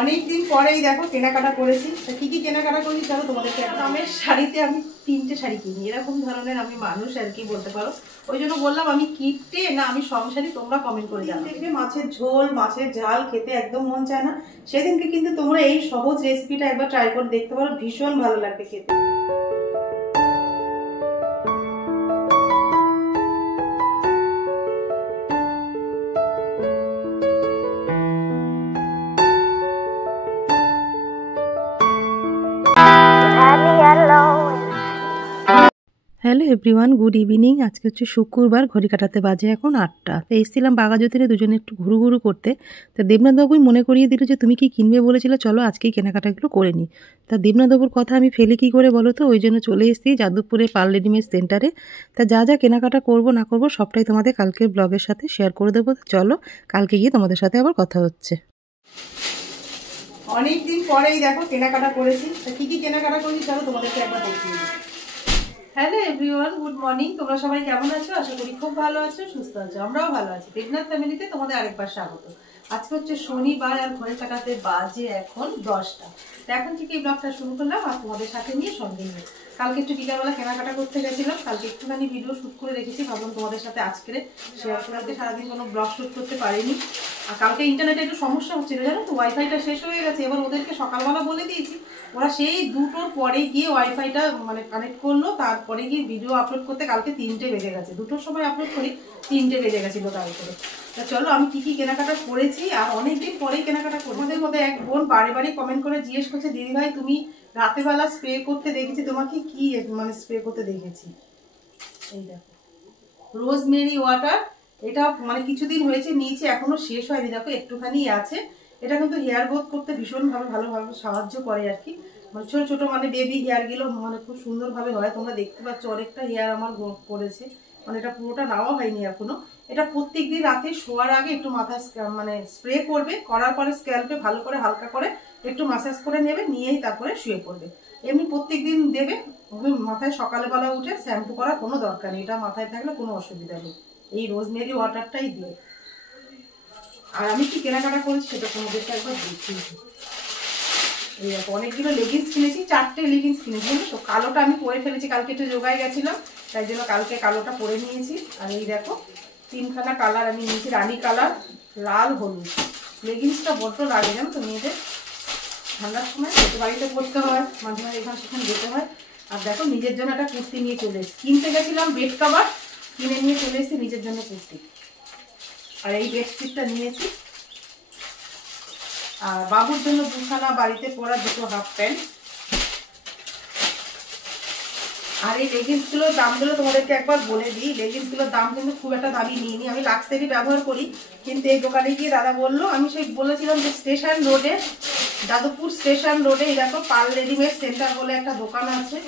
অনেকদিন পরেই দেখো কেনাকাটা করেছি। কি কি কেনাকাটা করেছি চলো তোমাদেরকে। দামের শাড়িতে আমি 3টে শাড়ি কিনি, এরকম ধরনের আমি মানুষ আর কি বলতে পারো। ওই জন্য বললাম আমি কিপটে না আমি সংসারী, তোমরা কমেন্ট করে জানো। দেখবে মাছের ঝোল মাছের ঝাল খেতে একদম মন চায় না, সেদিনকে কিন্তু তোমরা এই সহজ রেসিপিটা একবার ট্রাই করে দেখতে পারো, ভীষণ ভালো লাগবে খেতে। Hello everyone, good evening. আজকে হচ্ছে শুক্রবার, ঘড়ি কাটাতে বাজে এখন 8টা। তো এসেছিলাম বাঘাযতীনে দুজনে একটু ঘুরু করতে। তা দেবনাথবাবুই মনে করিয়ে দিল যে তুমি কি কিনবে বলেছিলে, চলো আজকেই কেনাকাটাগুলো করে নিই। তা দেবনাথবাবুর কথা আমি ফেলি কী করে বলো তো, ওই জন্য চলে এসেছি যাদবপুরে পাল রেডিমেড সেন্টারে। তা যা যা কেনাকাটা করব না করব সবটাই তোমাদের কালকের ব্লগের সাথে শেয়ার করে দেবো। চলো কালকে গিয়ে তোমাদের সাথে আবার কথা হচ্ছে। অনেকদিন পরেই দেখো কেনাকাটা করেছি। তা কি কি কেনাকাটা করেছি চলো তোমাদেরকে একবার দেখিয়ে দিই। Hello everyone, good morning. তোমরা সবাই কেমন আছো? আশা করি খুব ভালো আছো, সুস্থ আছো। আমরাও ভালো আছি। দেবনাথ ফ্যামিলিতে তোমাদের আরেকবার স্বাগত। আজকে হচ্ছে শনিবার আর ঘড়ি কাটাতে বাজে এখন 10টা। তো এখন থেকে এই ব্লগটা শুরু করলাম আর তোমাদের সাথে নিয়ে সঙ্গে নিয়ে। কালকে একটু বিকালবেলা কেনাকাটা করতে গেছিলাম, কালকে একটুখানি ভিডিও শ্যুট করে রেখেছি, ভাবলাম তোমাদের সাথে আজকে শেয়ার করে। সারাদিন কোনো ব্লগ শ্যুট করতে পারিনি। আর কালকে ইন্টারনেটে একটু সমস্যা হচ্ছিল জানো তো, ওয়াইফাইটা শেষ হয়ে গেছে। এবার ওদেরকে সকালবেলা বলে দিয়েছি, ওরা সেই 2টোর পরে গিয়ে ওয়াইফাইটা মানে কানেক্ট করলো, তারপরে গিয়ে ভিডিও আপলোড করতে কালকে 3টে বেজে গেছে। 2টোর সময় আপলোড করি, 3টে বেজে গেছিলো তারপরে। তা চলো আমি কি কি কেনাকাটা করেছি আর অনেকদিন পরেই কেনাকাটা করি। আমাদের মধ্যে এক বোন বারে বারে কমেন্ট করে জিজ্ঞেস করছে, দিদিভাই তুমি রাতেবেলা স্প্রে করতে দেখেছি, তোমাকে কি মানে স্প্রে করতে দেখেছি। এই দেখো রোজমেরি ওয়াটার, এটা মানে কিছুদিন হয়েছে নিয়েছি, এখনো শেষ হয়নি। দেখো একটুখানি আছে। এটা কিন্তু হেয়ার গ্রোথ করতে ভীষণভাবে ভালোভাবে সাহায্য করে আর কি। মানে ছোটো ছোটো মানে বেবি হেয়ারগুলো মানে খুব সুন্দরভাবে হয়। তোমরা দেখতে পাচ্ছ অনেকটা হেয়ার আমার গ্রোথ করেছে, মানে এটা পুরোটা নেওয়া হয়নি এখনো। এটা প্রত্যেকদিন রাতে শোয়ার আগে একটু মাথায় মানে স্প্রে করবে, করার পরে স্ক্যাল্পে ভালো করে হালকা করে একটু মাসাজ করে নেবে, নিয়েই তারপরে শুয়ে পড়বে। এমনি প্রত্যেকদিন দেবে। মাথায় সকালবেলা উঠে শ্যাম্পু করার কোনো দরকার নেই, এটা মাথায় থাকলে কোনো অসুবিধা নেই। এই রোজমেরি ওয়াটারটাই দিয়ে। আর আমি কি কেনাকাটা করেছি সেটা তোমাদেরকে একবার দেখিয়েছি। এই দেখো অনেকগুলো লেগিংস কিনেছি, 4টে লেগিংস কিনেছি জানো তো। কালোটা আমি পরে ফেলেছি, কালকে একটু যোগায় গেছিলাম, তাই জন্য কালকে কালোটা পরে নিয়েছি। আর এই দেখো 3খানা কালার আমি নিয়েছি, রানী কালার, লাল, হলুদ। লেগিংসটা বড্ড লাগে জানো তো মেয়েদের, ঠান্ডার সময় বাড়িতে পড়তে হয়, মাঝে মাঝে এখানে সেখানে যেতে হয়। আর দেখো নিজের জন্য একটা কুর্তি নিয়ে চলে এসেছি। কিনতে গেছিলাম বেড কাভার, কিনে নিয়ে চলে এসেছি নিজের জন্য কুর্তি। আর এই বেডশিটটা নিয়েছি। আর বাবুর জন্য 2খানা বাড়িতে পরা 2টো হাফ প্যান্ট। আর এই লেগিংসগুলোর দামগুলো তোমাদেরকে একবার বলে দিই। লেগিংসগুলোর দাম কিন্তু খুব একটা দামি নিইনি, আমি লাক্সারি ব্যবহার করি। কিন্তু এই দোকানে গিয়ে দাদা বললো, আমি সেই বলেছিলাম যে স্টেশন রোডে, যাদবপুর স্টেশন রোডে এই দেখো পাল রেডিমেড সেন্টার বলে একটা দোকান আছে,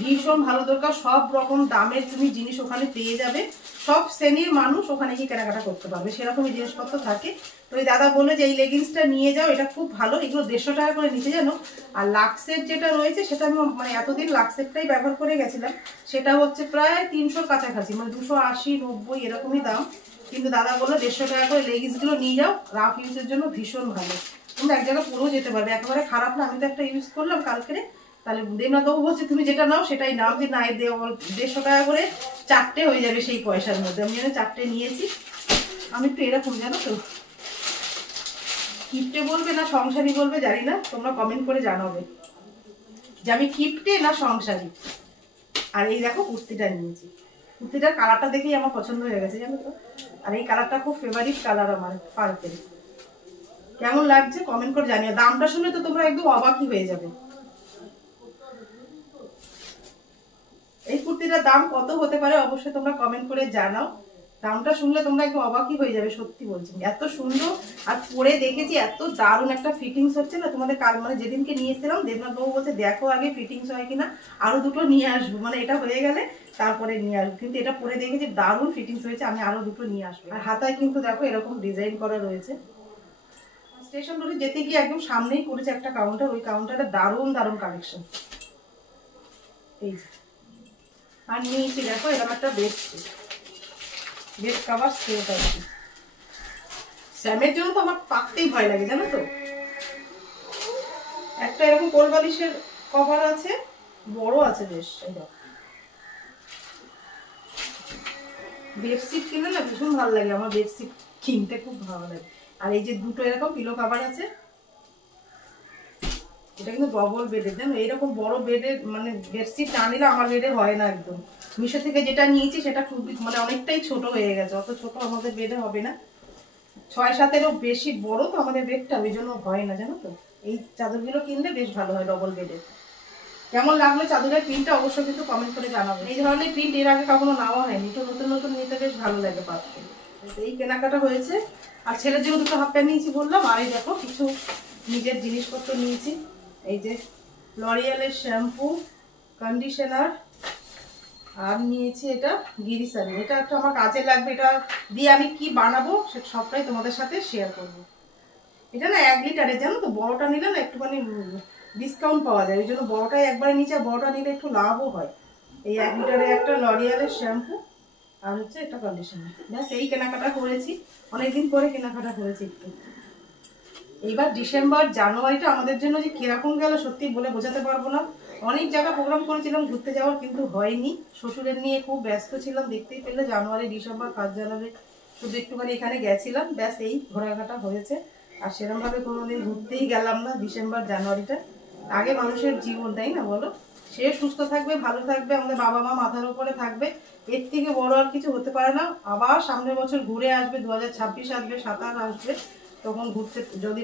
ভীষণ ভালো দোকান। সব রকম দামের তুমি জিনিস ওখানে পেয়ে যাবে, সব শ্রেণীর মানুষ ওখানে গিয়ে কেনাকাটা করতে পারবে, সেরকমই জিনিসপত্র থাকে। তো এই দাদা বললো যে এই লেগিংসটা নিয়ে যাও, এটা খুব ভালো, এগুলো 150 টাকা করে নিতে জানো। আর লাক্সের যেটা রয়েছে সেটা আমি মানে এতদিন লাক্সেরটাই ব্যবহার করে গেছিলাম, সেটা হচ্ছে প্রায় 300 কাছাকাছি, মানে 280, 90 এরকমই দাম। কিন্তু দাদা বললো 150 টাকা করে লেগিংসগুলো নিয়ে যাও, রাফ ইউজের জন্য ভীষণ ভালো, তোমরা এক জায়গায় পুরো যেতে পারবে, একেবারে খারাপ না। আমি তো একটা ইউজ করলাম কালকে। তাহলে দেবনাথবাবু বলছে তুমি যেটা নাও সেটাই নাও, যে না 150 টাকা করে 4টে হয়ে যাবে সেই পয়সার মধ্যে। আমি যেন 4টে নিয়েছি। আমি একটু এরকম জানো তো, কিপটে বলবে না সংসারী বলবে জানি না, তোমরা কমেন্ট করে জানাবে যে আমি কিপটে না সংসারী। আর এই দেখো কুর্তিটা নিয়েছি, কুর্তিটার কালারটা দেখেই আমার পছন্দ হয়ে গেছে জানো তো। আর এই কালারটা খুব ফেভারিট কালার আমার, পার্পেল। কেমন লাগছে কমেন্ট করে জানিও। দামটা শুনে তো তোমরা একদম অবাকই হয়ে যাবে। এই কুর্তিটার দাম কত হতে পারে অবশ্যই তোমরা কমেন্ট করে জানাও। দামটা শুনলে তোমরা একদম অবাকই হয়ে যাবে, সত্যি বলছি, এত সুন্দর। আর পরে দেখেছি এত দারুণ একটা ফিটিংস হচ্ছে না। তোমাদের কাল মানে যেদিনকে নিয়েছিলাম দেবনাথবাবু বলছে দেখো আগে ফিটিংস হয় কিনা, আরো 2টো নিয়ে আসবো, মানে এটা হয়ে গেলে তারপরে নিয়ে আসবো। কিন্তু এটা পরে দেখেছি দারুণ ফিটিংস হয়েছে, আমি আরো 2টো নিয়ে আসবো। আর হাতায় কিন্তু দেখো এরকম ডিজাইন করা রয়েছে। স্টেশন রোডে যেতে গিয়ে একদম সামনেই করেছে একটা কাউন্টার, ওই কাউন্টারে দারুণ দারুণ কালেকশন। এই আর নিয়েছি দেখো এরকম একটা বেড কাভার সেট আর কি। স্যামের জন্য তো আমার পাকতেই ভয় লাগে জানো তো। একটা এরকম কোল বালিশের কভার আছে, বড় আছে বেশ। বেডশিট কিনলে না ভীষণ ভালো লাগে, আমার বেডশিট কিনতে খুব ভালো লাগে। আর এই যে দুটো এরকম পিলো কভার আছে, এটা কিন্তু ডবল বেডের, জানো এইরকম বড় বেডের মানে বেডশিট না নিলে আমার বেডে হয় না একদম। মিশো থেকে যেটা নিয়েছি সেটা খুব মানে অনেকটাই ছোট হয়ে গেছে, অত ছোট আমাদের বেডে হবে না, 6-7-এরও বেশি বড় তো আমাদের বেডটা, ওই জন্য হয় না জানো তো। এই চাদরগুলো কিনলে বেশ ভালো হয় ডবল বেডের। কেমন লাগলো চাদরের প্রিন্টটা অবশ্যই কিন্তু কমেন্ট করে জানাবেন। এই ধরনের প্রিন্ট এর আগে কখনো নেওয়া হয়নি, তো নতুন নতুন নিতে বেশ ভালো লাগে পাচ্ছে। এই কেনাকাটা হয়েছে। আর ছেলের জন্য দুটো হাফ প্যান্ট নিয়েছি বললাম, আর এই দেখো কিছু নিজের জিনিসপত্র নিয়েছি। এই যে লরিয়ালের শ্যাম্পু, কন্ডিশনার, আর নিয়েছি এটা গিরিসারি। এটা একটু আমার কাজে লাগবে, এটা দিয়ে আমি কি বানাবো সেটা সবটাই তোমাদের সাথে শেয়ার করব। এটা না 1 লিটারের, জানো তো বড়টা নিলে না একটুখানি ডিসকাউন্ট পাওয়া যায়, ওই জন্য বড়টাই একবারে নিচে, বড়টা নিলে একটু লাভও হয়। এই 1 লিটারে একটা লরিয়ালের শ্যাম্পু আর হচ্ছে একটা কন্ডিশনার, ব্যাস এই কেনাকাটা করেছি। অনেকদিন পরে কেনাকাটা করেছি একটু। এইবার ডিসেম্বর জানুয়ারিটা আমাদের জন্য যে কিরকম গেল সত্যি বলে বোঝাতে পারবো না। অনেক জায়গা প্রোগ্রাম করেছিলাম ঘুরতে যাওয়ার, কিন্তু হয়নি, শ্বশুরের নিয়ে খুব ব্যস্ত ছিলাম। দেখতেই পেলে জানুয়ারি ডিসেম্বর কাজ জানাবে, শুধু একটুখানি এখানে গেছিলাম, ব্যাস এই ঘোরাঘাটা হয়েছে। আর সেরকমভাবে কোনোদিন ঘুরতেই গেলাম না ডিসেম্বর জানুয়ারিটা। আগে মানুষের জীবন, তাই না বলো? সে সুস্থ থাকবে, ভালো থাকবে, আমাদের বাবা মা মাথার উপরে থাকবে, এর থেকে বড় আর কিছু হতে পারে না। আবার সামনের বছর ঘুরে আসবে, 2026 আসবে, 27 আসবে, তখন ঘুরতে যদি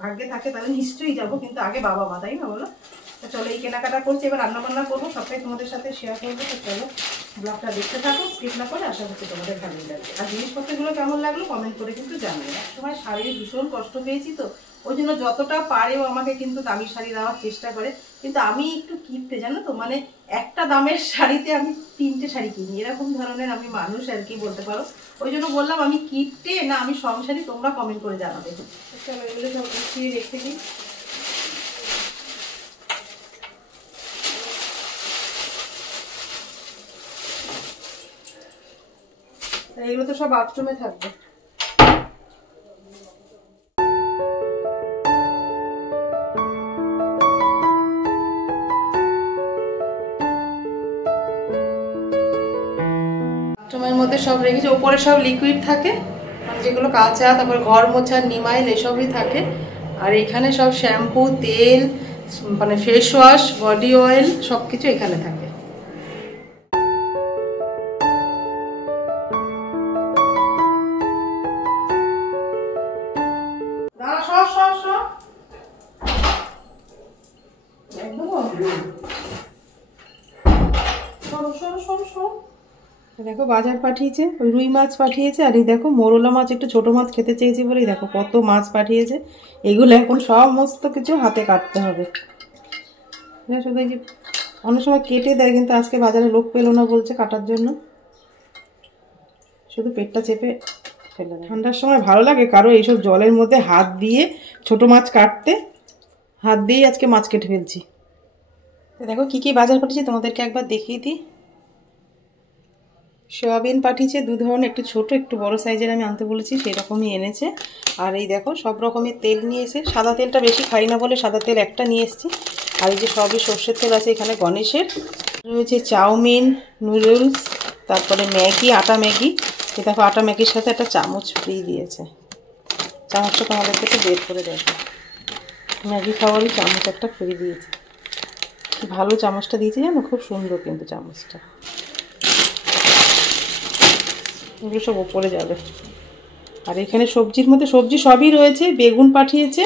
ভাগ্যে থাকে তাহলে নিশ্চয়ই যাবো, কিন্তু আগে বাবা মা, তাই না বলো? তো চলো এই কেনাকাটা করছি, এবার রান্নাবান্না করবো, সবটাই তোমাদের সাথে শেয়ার করবো। তো চলো ব্লগটা দেখতে থাকো, স্কিপ না করে, আশা করছি তোমাদের ভালোই লাগবে। আর জিনিসপত্রগুলো কেমন লাগলো কমেন্ট করে কিন্তু জানাবে। একসময় শাড়ির ভীষণ কষ্ট পেয়েছি, তো ওই জন্য যতটা পারেও আমাকে কিন্তু দামি শাড়ি দেওয়ার চেষ্টা করে, কিন্তু আমি একটু কিপটে, জানো তো, মানে একটা দামের শাড়িতে আমি 3টে শাড়ি কিনি, এরকম ধরনের আমি মানুষ আর কি বলতে পারো। ওই জন্য বললাম আমি কিপটে না আমি সংসারী, তোমরা কমেন্ট করে জানাবে। চলো এগুলো সব গুছিয়ে রেখে দিই। এগুলো তো সব বাথরুমে থাকবে। বাথরুমের মধ্যে সব রেখেছি, ওপরে সব লিকুইড থাকে, যেগুলো কাঁচা, তারপর ঘর মোছার নিমাইল এসবই থাকে। আর এখানে সব শ্যাম্পু, তেল, মানে ফেস ওয়াশ, বডি অয়েল সব কিছু এখানে থাকে। দেখো বাজার পাঠিয়েছে, ওই রুই মাছ পাঠিয়েছে, আর এই দেখো মোরলা মাছ, একটু ছোট মাছ খেতে চেয়েছি বলেই দেখো কত মাছ পাঠিয়েছে। এগুলো এখন সমস্ত কিছু হাতে কাটতে হবে। শুধু এই যে অনেক সময় কেটে দেয়, কিন্তু আজকে বাজারে লোক পেলো না বলছে কাটার জন্য, শুধু পেটটা চেপে ফেলে দেয়। ঠান্ডার সময় ভালো লাগে কারো এইসব জলের মধ্যে হাত দিয়ে ছোট মাছ কাটতে, হাত দিয়েই আজকে মাছ কেটে ফেলছি। দেখো কি কি বাজার পাঠিয়েছে তোমাদেরকে একবার দেখিয়ে দিই। সয়াবিন পাঠিয়েছে 2 ধরনের, একটু ছোট একটু বড় সাইজের, আমি আনতে বলেছি সেই রকমই এনেছে। আর এই দেখো সব রকমের তেল নিয়ে এসে, সাদা তেলটা বেশি খাই না বলে সাদা তেল একটা নিয়ে এসেছি। আর এই যে সবই সর্ষের তেল আছে এখানে গণেশের। রয়েছে চাউমিন, নুডলস, তারপরে ম্যাগি, আটা ম্যাগি। এই দেখো আটা ম্যাগির সাথে একটা চামচ ফ্রি দিয়েছে, চামচটা তোমাদেরকে একটু বের করে দেখো। ম্যাগি খাওয়ারই চামচ একটা ফ্রি দিয়েছে, ভালো চামচটা দিয়েছে জানো, খুব সুন্দর কিন্তু চামচটা। এগুলো সব ওপরে যাবে। আর এখানে সবজির মধ্যে সবজি সবই রয়েছে, বেগুন পাঠিয়েছে,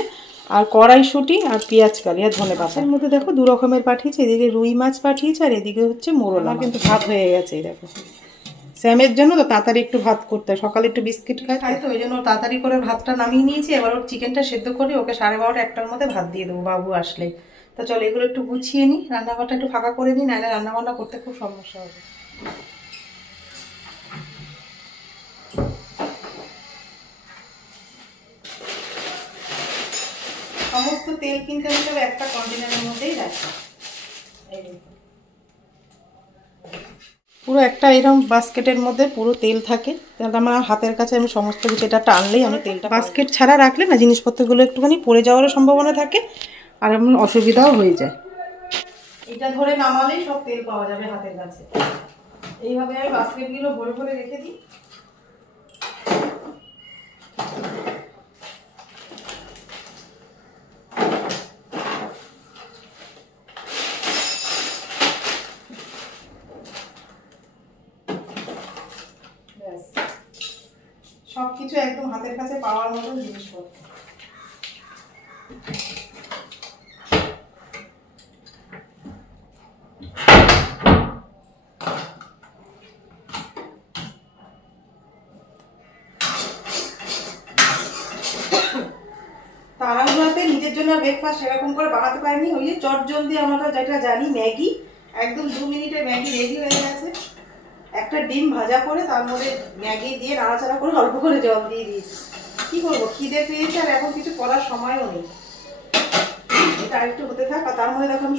আর কড়াইশুঁটি, আর পেঁয়াজ কালি, আর ধনে পাতার মধ্যে দেখো 2 রকমের পাঠিয়েছে। এদিকে রুই মাছ পাঠিয়েছে, আর এদিকে হচ্ছে মোরলা। কিন্তু ভাত হয়ে গেছে, এই দেখো স্যামের জন্য তো তাড়াতাড়ি একটু ভাত করতে হয়, সকালে একটু বিস্কিট খাই তো, ওই জন্য তাড়াতাড়ি করে ভাতটা নামিয়ে নিয়েছি। এবার ওর চিকেনটা সেদ্ধ করে ওকে 12:30 1টার মধ্যে ভাত দিয়ে দেবো বাবু আসলে। তো চলো এগুলো একটু গুছিয়ে নিই, রান্নাঘরটা একটু ফাঁকা করে নিই, নাহলে রান্নাবান্না করতে খুব সমস্যা হবে। সমস্ত তেল কিনতে হবে একটা কন্টেনারের মধ্যেই রাখা। পুরো একটা এরকম বাস্কেটের মধ্যে পুরো তেল থাকে, তাহলে আমার হাতের কাছে আমি সমস্ত কিছু এটা টানলেই আমি তেলটা, বাস্কেট ছাড়া রাখলে না জিনিসপত্রগুলো একটুখানি পড়ে যাওয়ারও সম্ভাবনা থাকে, আর এমন অসুবিধাও হয়ে যায়। এটা ধরে নামালেই সব তেল পাওয়া যাবে হাতের কাছে। এইভাবে আমি বাস্কেটগুলো ভরে ভরে রেখে দিই। সবকিছু একদম হাতের কাছে পাওয়ার মতন জিনিসপত্র। তাড়াহুড়োতে নিজের জন্য ব্রেকফাস্ট সেরকম করে বানাতে পারিনি। ওই যে চটজলদি আমরা যেটা জানি ম্যাগি, একদম 2 মিনিটে ম্যাগি রেডি হয়ে গেছে। একটা ডিম ভাজা করে তার মধ্যে ম্যাগি দিয়ে নাড়াচাড়া করে অল্প করে জল দিয়ে দিয়েছি। কি করবো, খিদে পেয়েছে আর এখন কিছু করার সময়ও নেই। এটা আরেকটু হতে থাক। আর তার মধ্যে দেখো আমি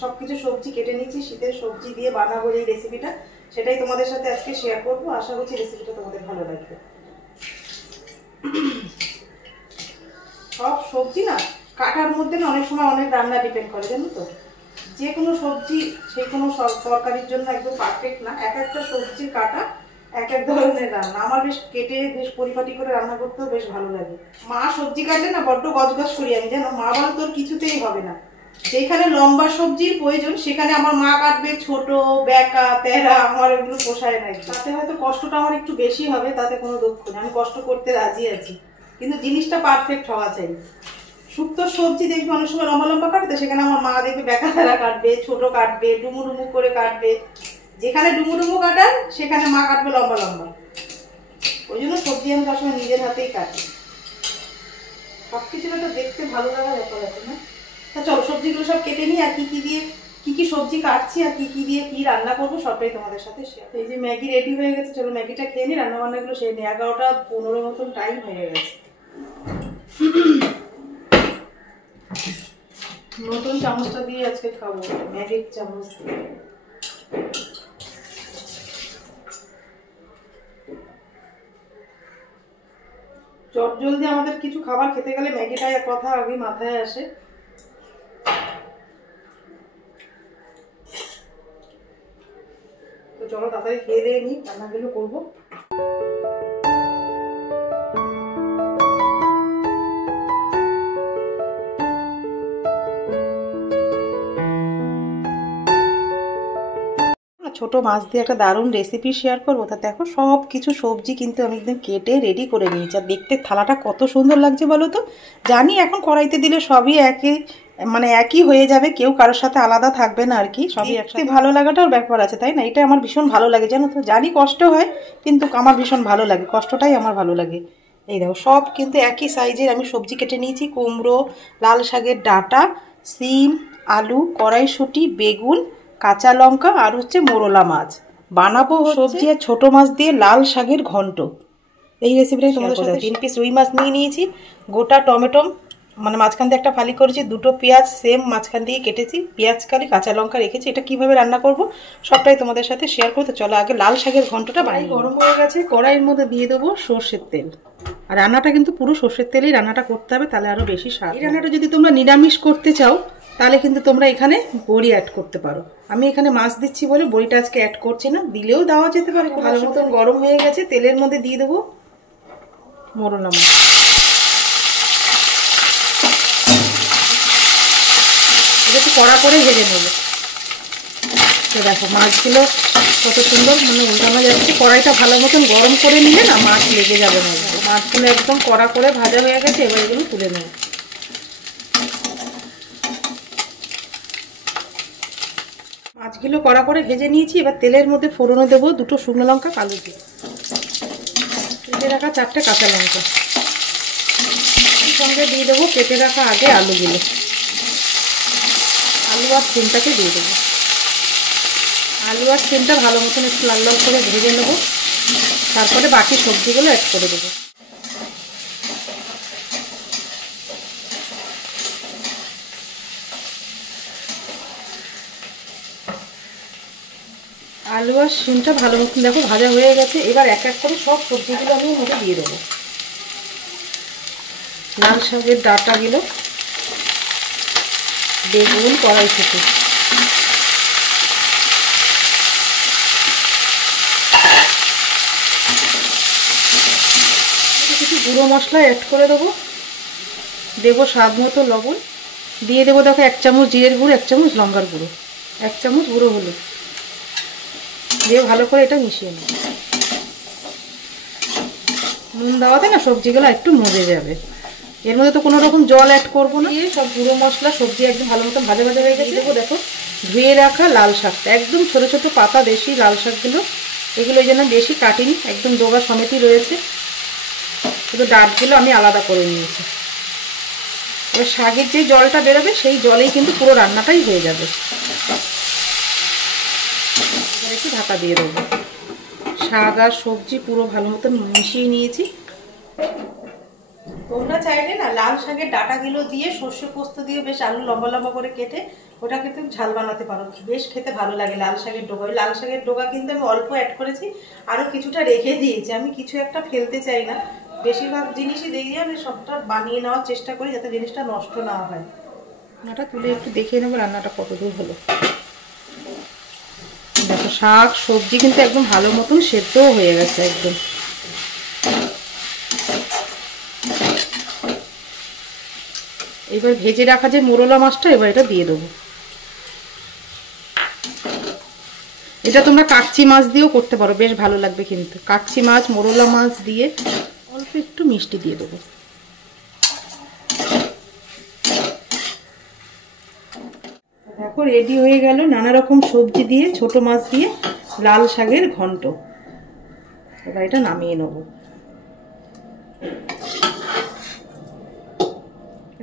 সবকিছু সবজি কেটে নিচ্ছি। শীতের সবজি দিয়ে বানাবো এই রেসিপিটা, সেটাই তোমাদের সাথে আজকে শেয়ার করবো। আশা করছি রেসিপিটা তোমাদের ভালো লাগবে। সব সবজি না কাটার মধ্যে না অনেক সময় অনেক রান্না ডিপেন্ড করে, জানো তো। যে কোনো সবজি সেই কোনো তরকারির জন্য একদম পারফেক্ট না। এক একটা সবজি কাটা এক এক ধরনের রান্না। আমার বেশ কেটে বেশ পরিপাটি করে রান্না করতেও বেশ ভালো লাগে। মা সবজি কাটলে না বড্ড গজগজ করি আমি, জানো। মা বলে তোর কিছুতেই হবে না। যেখানে লম্বা সবজির প্রয়োজন সেখানে আমার মা কাটবে ছোট, বেঁকা, তেরা। আমার এগুলো পোষায় না। তাতে হয়তো কষ্টটা আমার একটু বেশি হবে, তাতে কোনো দুঃখ নেই, আমি কষ্ট করতে রাজি আছি, কিন্তু জিনিসটা পারফেক্ট হওয়া চাই। শুক্তো সবজি দেখবে অনেক সময় লম্বা লম্বা কাটবে, সেখানে আমার মা দেখবে বেঁকা তেরা কাটবে, ছোট কাটবে, ডুমু ডুমু করে কাটবে। যেখানে ডুমু ডুমু কাটান সেখানে মা কাটবে লম্বা লম্বা। ওই জন্য সবজি আমি সবসময় নিজের হাতেই কাটি। সবকিছু একটা দেখতে ভালো লাগার ব্যাপার আছে না। তা চলো সবজিগুলো সব কেটে নিই, আর কি কি সবজি কাটছি আর কি দিয়ে কি রান্না করবো সবটাই তোমাদের সাথে শেয়ার। এই যে ম্যাগি রেডি হয়ে গেছে, চলো ম্যাগিটা খেয়ে নিই। রান্না বান্নাগুলো সেরে নিই। 11টা 15 মতন টাইম হয়ে গেছে। নতুন চামচটা দিয়ে আজকে খাবো, ম্যাজিক চামচ দিয়ে। চটজলদি আমাদের কিছু খাবার খেতে গেলে ম্যাগিটাই কথা আগে মাথায় আসে। তো চলো তাড়াতাড়ি খেয়ে দিয়ে নিই, রান্নাগুলো করবো। ছোট মাছ দিয়ে একটা দারুণ রেসিপি শেয়ার করবো। তা দেখো সব কিছু সবজি কিন্তু আমি একদম কেটে রেডি করে নিয়েছি। আর দেখতে থালাটা কত সুন্দর লাগছে বলো তো। জানি এখন কড়াইতে দিলে সবই একই হয়ে যাবে, কেউ কারোর সাথে আলাদা থাকবে না আর কি। সবই একসাথে ভালো লাগাটার ব্যাপার আছে, তাই না। এটা আমার ভীষণ ভালো লাগে, জানো তো। জানি কষ্ট হয়, কিন্তু আমার ভীষণ ভালো লাগে, কষ্টটাই আমার ভালো লাগে। এই দেখো সব কিন্তু একই সাইজের আমি সবজি কেটে নিয়েছি। কুমড়ো, লাল শাকের ডাঁটা, সিম, আলু, কড়াইশুঁটি, বেগুন, কাঁচা লঙ্কা আর হচ্ছে মোরলা মাছ। বানাবো সবজি আর ছোট মাছ দিয়ে লাল শাকের ঘন্ট। এই রেসিপিটাই তোমাদের সাথে। 3 পিস রুই মাছ নিয়ে নিয়েছি, গোটা টমেটো মাঝখান দিয়ে একটা ফালি করেছি, 2টো পেঁয়াজ সেম মাঝখান দিয়ে কেটেছি, পেঁয়াজ কালি, কাঁচা লঙ্কা রেখেছি। এটা কিভাবে রান্না করব সবটাই তোমাদের সাথে শেয়ার করতে। চলো আগে লাল শাকের ঘন্টটা বানিয়ে। গরম হয়ে গেছে, কড়াইয়ের মধ্যে দিয়ে দেবো সর্ষের তেল। আর রান্নাটা কিন্তু পুরো সর্ষের তেলেই রান্নাটা করতে হবে, তাহলে আরো বেশি স্বাদ। এই রান্নাটা যদি তোমরা নিরামিষ করতে চাও তাহলে কিন্তু তোমরা এখানে বড়ি অ্যাড করতে পারো। আমি এখানে মাছ দিচ্ছি বলে বড়িটা আজকে অ্যাড করছি না, দিলেও দেওয়া যেতে পারে। ভালো মতন গরম হয়ে গেছে, তেলের মধ্যে দিয়ে দেবো মোরলা মাছ। এটা একটু কড়া করে ভেজে নেবো। তো দেখো মাছগুলো কত সুন্দর উল্টানো যাচ্ছে। কড়াইটা ভালো মতন গরম করে নিলে না মাছ লেগে যাবে না। মাছগুলো একদম কড়া করে ভাজা হয়ে গেছে, এবার এগুলো তুলে নেব। মাছগুলো কড়া করে ভেজে নিয়েছি, এবার তেলের মধ্যে ফোড়নে দেবো 2টো শুকনো লঙ্কা, কালো জিরে, কেটে রাখা 4টে কাঁচা লঙ্কা। সঙ্গে দিয়ে দেবো কেটে রাখা আগে আলুগুলো। আলু আর সিমটাকে দিয়ে দেবো। আলু আর সিমটা ভালো মতন একটু লাল লাল করে ভেজে নেব, তারপরে বাকি সবজিগুলো অ্যাড করে দেবো। আলু আর সিমটা ভালো মতন দেখো ভাজা হয়ে গেছে। এবার এক এক করে সব সবজিগুলো আমি মধ্যে দিয়ে দেবো। লাল শাকের ডাঁটাগুলো, বেগুন, কড়াইশুঁটি। কিছু গুঁড়ো মশলা অ্যাড করে দেবো, দেবো স্বাদ মতো লবণ, দিয়ে দেবো দেখো 1 চামচ জিরের গুঁড়ো, 1 চামচ লঙ্কার গুঁড়ো, 1 চামচ গুঁড়ো হলুদ দিয়ে ভালো করে এটা মিশিয়ে নেব। নুন দেওয়াতে না সবজিগুলো একটু মজে যাবে। এর মধ্যে তো কোনো রকম জল অ্যাড করবো না। সব গুঁড়ো মশলা সবজি একদম ভালো মতো ভাজা ভাজা হয়ে গেছে। দেবো দেখো ধুয়ে রাখা লাল শাকটা, একদম ছোট ছোট পাতা দেশি লাল শাকগুলো, এগুলো এই জন্য বেশি কাটিনি, একদম ডোবা সমেতই রয়েছে, শুধু ডাঁটগুলো আমি আলাদা করে নিয়েছি। এবার শাকের যে জলটা বেরোবে সেই জলেই কিন্তু পুরো রান্নাটাই হয়ে যাবে। এবার একটু ঢাকা দিয়ে দেবো। শাক আর সবজি পুরো ভালো মতো মিশিয়ে নিয়েছি। তোমরা চাইলে না লাল শাকের ডাঁটাগুলো দিয়ে সর্ষে পোস্ত দিয়ে বেশ আলু লম্বা লম্বা করে কেটে ওটা কিন্তু ঝাল বানাতে পারো, বেশ খেতে ভালো লাগে লাল শাকের ডোকা। ওই লাল শাকের ডোকা কিন্তু আমি অল্প অ্যাড করেছি, আরও কিছুটা রেখে দিয়েছি। আমি কিছু একটা ফেলতে চাই না, বেশিরভাগ জিনিসই দিয়ে আমি সবটা বানিয়ে নেওয়ার চেষ্টা করি যাতে জিনিসটা নষ্ট না হয়। রান্নাটা তুলে একটু দেখিয়ে নেবো রান্নাটা কত দূর হলো। দেখো শাক সবজি কিন্তু একদম ভালো মতন সেদ্ধও হয়ে গেছে একদম। এবার ভেজে রাখা যে মোরলা মাছটা এবার এটা দিয়ে দেবো। এটা তোমরা কাকচি মাছ দিয়েও করতে পারো, বেশ ভালো লাগবে কিন্তু। কাকচি মাছ মোরলা মাছ দিয়ে অল্প একটু মিষ্টি দিয়ে দেবো। দেখো রেডি হয়ে গেল নানা রকম সবজি দিয়ে ছোট মাছ দিয়ে লাল শাকের ঘন্ট। এবার এটা নামিয়ে নেব।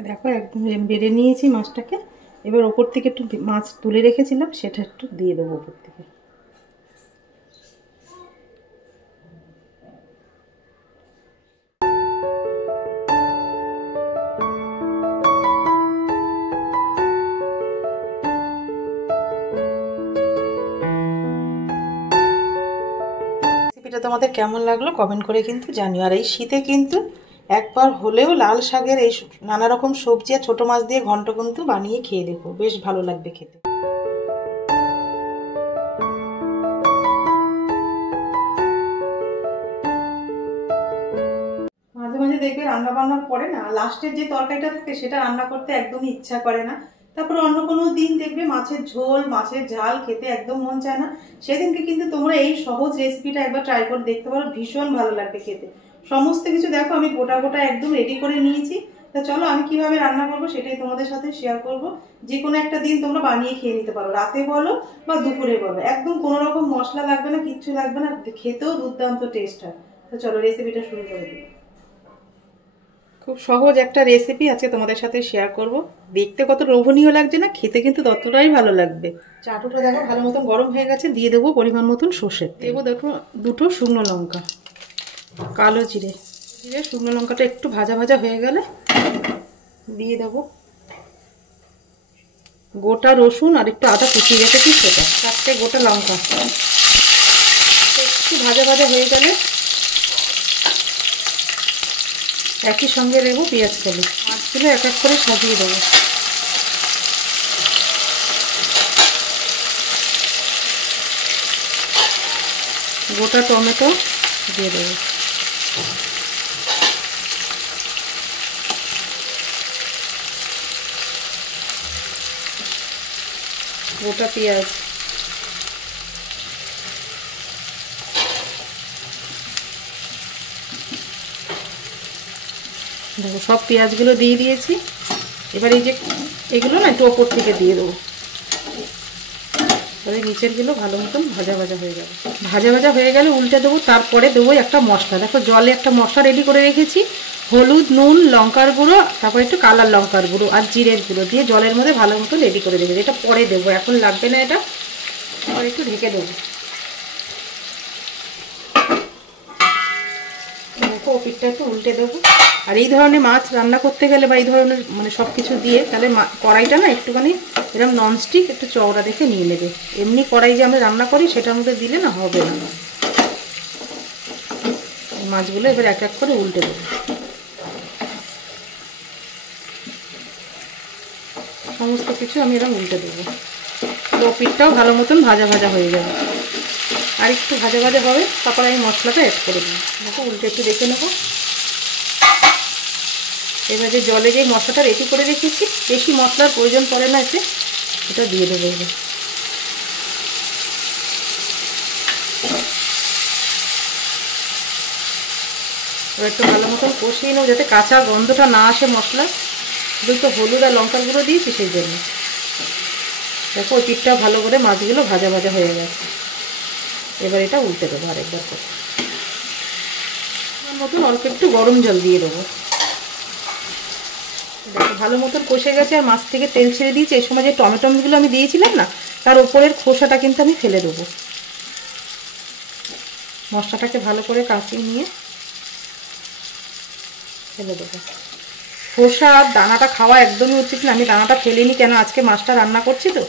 দেখো একদম বেড়ে নিয়েছি মাছটাকে। এবার ওপর থেকে একটু মাছ তুলে রেখেছিলাম সেটা একটু দিয়ে দেবো ওপর থেকে। রেসিপিটা তোমাদের কেমন লাগলো কমেন্ট করে কিন্তু জানিও। আর এই শীতে কিন্তু একবার হলেও লাল শাকের এই নানা রকম সবজি আর ছোটো মাছ দিয়ে ঘন্ট কিন্তু বানিয়ে খেয়ে দেখো, বেশ ভালো লাগবে খেতে। মাঝে মাঝে দেখবে রান্না বান্নার পরে না লাস্টের যে তরকারিটা থাকে সেটা রান্না করতে একদমই ইচ্ছা করে না। তারপরে অন্য কোনো দিন দেখবে মাছের ঝোল মাছের ঝাল খেতে একদম মন চায় না, সেদিনকে কিন্তু তোমরা এই সহজ রেসিপিটা একবার ট্রাই করে দেখতে পারো, ভীষণ ভালো লাগবে খেতে। সমস্ত কিছু দেখো আমি গোটা গোটা একদম রেডি করে নিয়েছি। তা চলো আমি কিভাবে রান্না করবো সেটাই তোমাদের সাথে শেয়ার করব। যে কোনো একটা দিন তোমরা বানিয়ে খেয়ে নিতে পারো, রাতে বলো বা দুপুরে বলো, একদম কোনো রকম মশলা লাগবে না, কিচ্ছু লাগবে না, খেতেও দুর্দান্ত টেস্ট হয়। তো চলো রেসিপিটা শুরু করে দিই। খুব সহজ একটা রেসিপি আজকে তোমাদের সাথে শেয়ার করব। দেখতে কত লোভনীয় লাগছে না, খেতে কিন্তু ততটাই ভালো লাগবে। চাটুটা দেখো ভালো মতন গরম হয়ে গেছে, দিয়ে দেবো পরিমাণ মতন সর্ষে, দেবো দেখো 2টো শুকনো লঙ্কা, কালো জিরে, শুকনো লঙ্কাটা একটু ভাজা ভাজা হয়ে গেলে দিয়ে দেবো গোটা রসুন আর একটু আদা কুচিয়ে রেখেছি সেটা, 4টে গোটা লঙ্কা। একটু ভাজা ভাজা হয়ে গেলে একই সঙ্গে দেবো পেঁয়াজ কলি, মাছগুলো এক এক করে সাজিয়ে দেবো। গোটা টমেটো দিয়ে দেবো, গোটা পেঁয়াজ, দেখো সব পেঁয়াজগুলো দিয়ে দিয়েছি। এবার এই যে এগুলো না একটু ওপর থেকে দিয়ে দেবো, তবে নিচেরগুলো ভালো মতন ভাজা ভাজা হয়ে যাবে। ভাজা ভাজা হয়ে গেলে উল্টে দেবো। তারপরে দেবো একটা মশলা, দেখো জলে একটা মশলা রেডি করে রেখেছি, হলুদ নুন লঙ্কার গুঁড়ো, তারপর একটু কালার লঙ্কার গুঁড়ো আর জিরের গুঁড়ো দিয়ে জলের মধ্যে ভালো মতো রেডি করে রেখেছি। এটা পরে দেবো, এখন লাগবে না এটা, আর একটু ঢেকে দেবো। দেখো ওপিঠটা একটু উল্টে দেবো। আর এই ধরনের মাছ রান্না করতে গেলে বা এই ধরনের মানে সব কিছু দিয়ে তাহলে কড়াইটা না একটুখানি এরকম ননস্টিক একটু চওড়া দেখে নিয়ে নেবে। এমনি কড়াই যে আমরা রান্না করি সেটার মধ্যে দিলে না হবে না। মাছগুলো এবার এক এক করে উল্টে দেবো। সমস্ত কিছু আমি এরকম উল্টে দেবো। তো পিঠটাও ভালো মতন ভাজা ভাজা হয়ে যাবে, আর একটু ভাজা ভাজা হবে, তারপরে আমি মশলাটা অ্যাড করে দিই। দেখো উল্টে একটু দেখে নেবো। এবার যে জলে যে মশলাটা রেডি করে রেখেছি, বেশি মশলার প্রয়োজন পড়ে না, এতে এটা দিয়ে দেবো। এবার একটু ভালো মতন কষিয়ে নেবো যাতে কাঁচা গন্ধটা না আসে মশলা। তো হলুদ আর লঙ্কার গুঁড়ো দিয়েছি সেই জন্য। দেখো ওই পিঠটা ভালো করে মাছগুলো ভাজা ভাজা হয়ে গেছে। এবার এটা উল্টে দেবো আরেকবার করে। মতন অল্প একটু গরম জল দিয়ে দেবো। দেখো ভালো মতন কষে গেছে, আর মাছ থেকে তেল ছেড়ে দিয়েছি। এই সময় যে টমেটোগুলো আমি দিয়েছিলাম না, তার উপরের খোসাটা কিন্তু আমি ফেলে দেবো। মশলাটাকে ভালো করে কষিয়ে নিয়ে ফেলে দেবো। খোসা আর দানাটা খাওয়া একদমই উচিত না। আমি দানাটা ফেলিনি, কেন আজকে মাছটা রান্না করছি তো,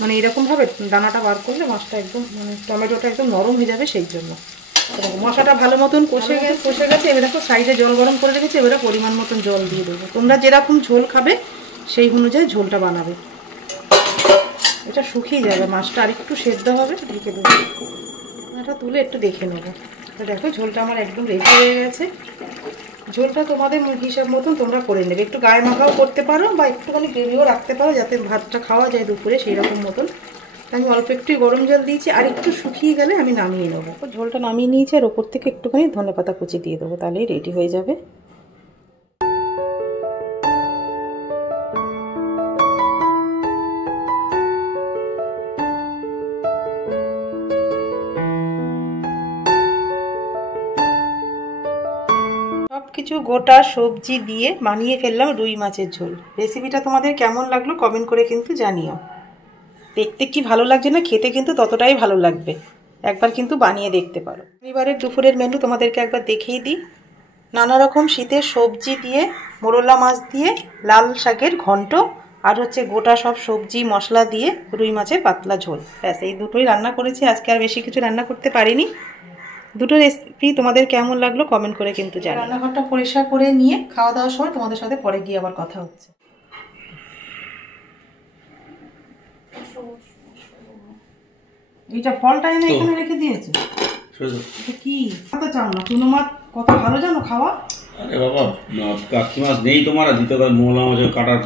মানে এরকমভাবে দানাটা বার করলে মাছটা একদম মানে টমেটোটা একদম নরম হয়ে যাবে, সেই জন্য। মশলাটা ভালো মতন কষে গেছে। এবার দেখো সাইডে জল গরম করে রেখেছি, এবারে পরিমাণ মতন জল দিয়ে দেবো। তোমরা যেরকম ঝোল খাবে সেই অনুযায়ী ঝোলটা বানাবে। এটা শুকিয়ে যাবে, মাছটা আর একটু সেদ্ধ হবে, ঢেকে দেবো। এটা তুলে একটু দেখে নেবো। তো দেখো ঝোলটা আমার একদম রেডি হয়ে গেছে। ঝোলটা তোমাদের হিসাব মতন তোমরা করে নেবে। একটু গায়ে মাখাও করতে পারো বা একটুখানি গ্রেভিও রাখতে পারো, যাতে ভাতটা খাওয়া যায় দুপুরে, সেই রকম মতন। আমি অল্প একটু গরম জল দিয়েছি, আর একটু শুকিয়ে গেলে আমি নামিয়ে নেবো। ঝোলটা নামিয়ে নিয়েছি, আর ওপর থেকে একটুখানি ধনেপাতা কুচি দিয়ে দেবো, তাহলেই রেডি হয়ে যাবে। সব কিছু গোটা সবজি দিয়ে বানিয়ে ফেললাম রুই মাছের ঝোল। রেসিপিটা তোমাদের কেমন লাগলো কমেন্ট করে কিন্তু জানিও। দেখতে কি ভালো লাগছে না, খেতে কিন্তু ততটাই ভালো লাগবে। একবার কিন্তু বানিয়ে দেখতে পারো। এবারে দুপুরের মেনু তোমাদেরকে একবার দেখিয়ে দিই। নানা রকম শীতের সবজি দিয়ে, মোরলা মাছ দিয়ে লাল শাকের ঘন্ট, আর হচ্ছে গোটা সব সবজি মশলা দিয়ে রুই মাছের পাতলা ঝোল। ব্যাস এই দুটোই রান্না করেছি আজকে, আর বেশি কিছু রান্না করতে পারিনি। দুটো রেসিপি তোমাদের কেমন লাগলো কমেন্ট করে কিন্তু জানাও। রান্নাঘরটা পরিষ্কার করে নিয়ে খাওয়া দাওয়ার সময় তোমাদের সাথে পরে গিয়ে আবার কথা হচ্ছে। এইটা ফলটা এনে এখানে রেখে দিয়েছে কি? কত চাও না চুনো মাছ কত ভালো জানো খাওয়া। আরে বাবা কাকি মাছ নেই তোমার, দিতে পারে মোলা মাছ কাটার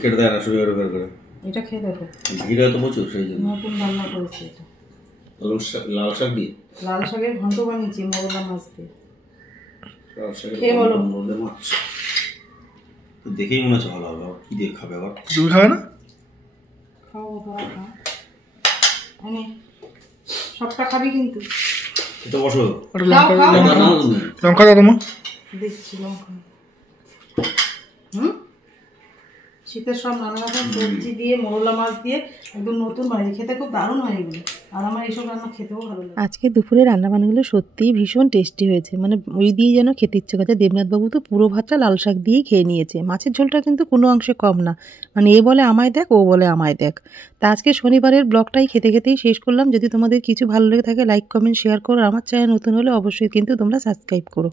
কেটে দেয় না শরীর বের করে। এটা খেয়ে দেখো, ভিড় তো প্রচুর, সেই জন্য নতুন রান্না করেছি। এটা লাল শাক দিয়ে, লাল শাকের ঘন্ট বানিয়েছি মোরলা মাছ দিয়ে। লাল শাক খেয়ে বলো। মোরলা মাছ তো দেখেই মনে হচ্ছে ভালো হবে। কি দিয়ে খাবে আবার? তুমি খাবে না? খাও তোরা খা, আমি সবটা খাবি কিন্তু। খেতে বসো। লঙ্কা দাও তোমার, দেখছি লঙ্কা। শীতের সব নানা রকম সবজি দিয়ে মোরলা মাছ দিয়ে একদম নতুন বানিয়ে খেতে খুব দারুণ হয় এগুলো। আর আমার এইসব রান্না খেতেও ভালো লাগে। আজকে দুপুরে রান্নাবান্নাগুলো সত্যিই ভীষণ টেস্টি হয়েছে, মানে ওই দিয়ে যেন খেতে ইচ্ছে করছে। দেবনাথবাবু তো পুরো ভাতটা লাল শাক দিয়েই খেয়ে নিয়েছে। মাছের ঝোলটা কিন্তু কোনো অংশে কম না, মানে এ বলে আমায় দেখ, ও বলে আমায় দেখ। তা আজকে শনিবারের ব্লগটাই খেতে খেতেই শেষ করলাম। যদি তোমাদের কিছু ভালো লেগে থাকে লাইক কমেন্ট শেয়ার করো। আমার চ্যানেল নতুন হলে অবশ্যই কিন্তু তোমরা সাবস্ক্রাইব করো।